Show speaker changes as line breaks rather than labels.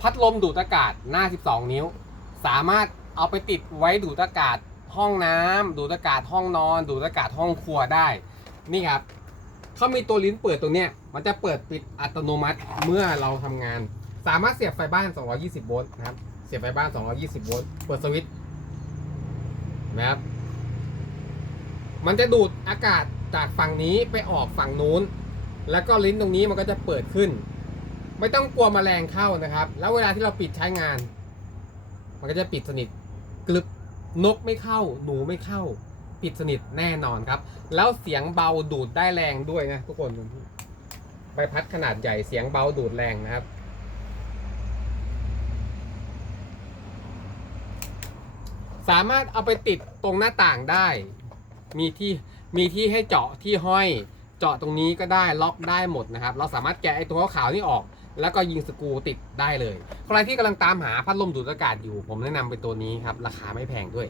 พัดลมดูดอากาศหน้า 12 นิ้ว สามารถเอาไปติดไว้ดูดอากาศห้องน้ำดูดอากาศห้องนอน ดูดอากาศห้องครัวได้ นี่ครับเขามีตัวลิ้นเปิดตัวเนี้ยมันจะเปิดปิดอัตโนมัติเมื่อเราทำงาน สามารถเสียบไฟบ้าน 220 โวลต์นะครับ เสียบไฟบ้าน 220 โวลต์เปิดสวิตช์นะครับ มันจะดูดอากาศจากฝั่งนี้ไปออกฝั่งนู้น แล้วก็ลิ้นตรงนี้มันก็จะเปิดขึ้น ไม่ต้องกลัวแมลงเข้านะครับ แล้วเวลาที่เราปิดใช้งาน มันก็จะปิดสนิทกลึบนกไม่เข้า หนูไม่เข้า ปิดสนิทแน่นอนครับ แล้วเสียงเบาดูดได้แรงด้วยนะทุกคนใบพัดขนาดใหญ่เสียงเบาดูดแรงนะครับ สามารถเอาไปติดตรงหน้าต่างได้ มีที่มีที่ให้เจาะที่ห้อย เจาะตรงนี้ก็ได้ล็อกได้หมดนะครับ เราสามารถแกะไอ้ตัวขาวนี่ออก แล้วก็ยิงสกูติดได้เลย ใครที่กำลังตามหาพัดลมดูดอากาศอยู่ ผมแนะนำเป็นตัวนี้ครับ ราคาไม่แพงด้วย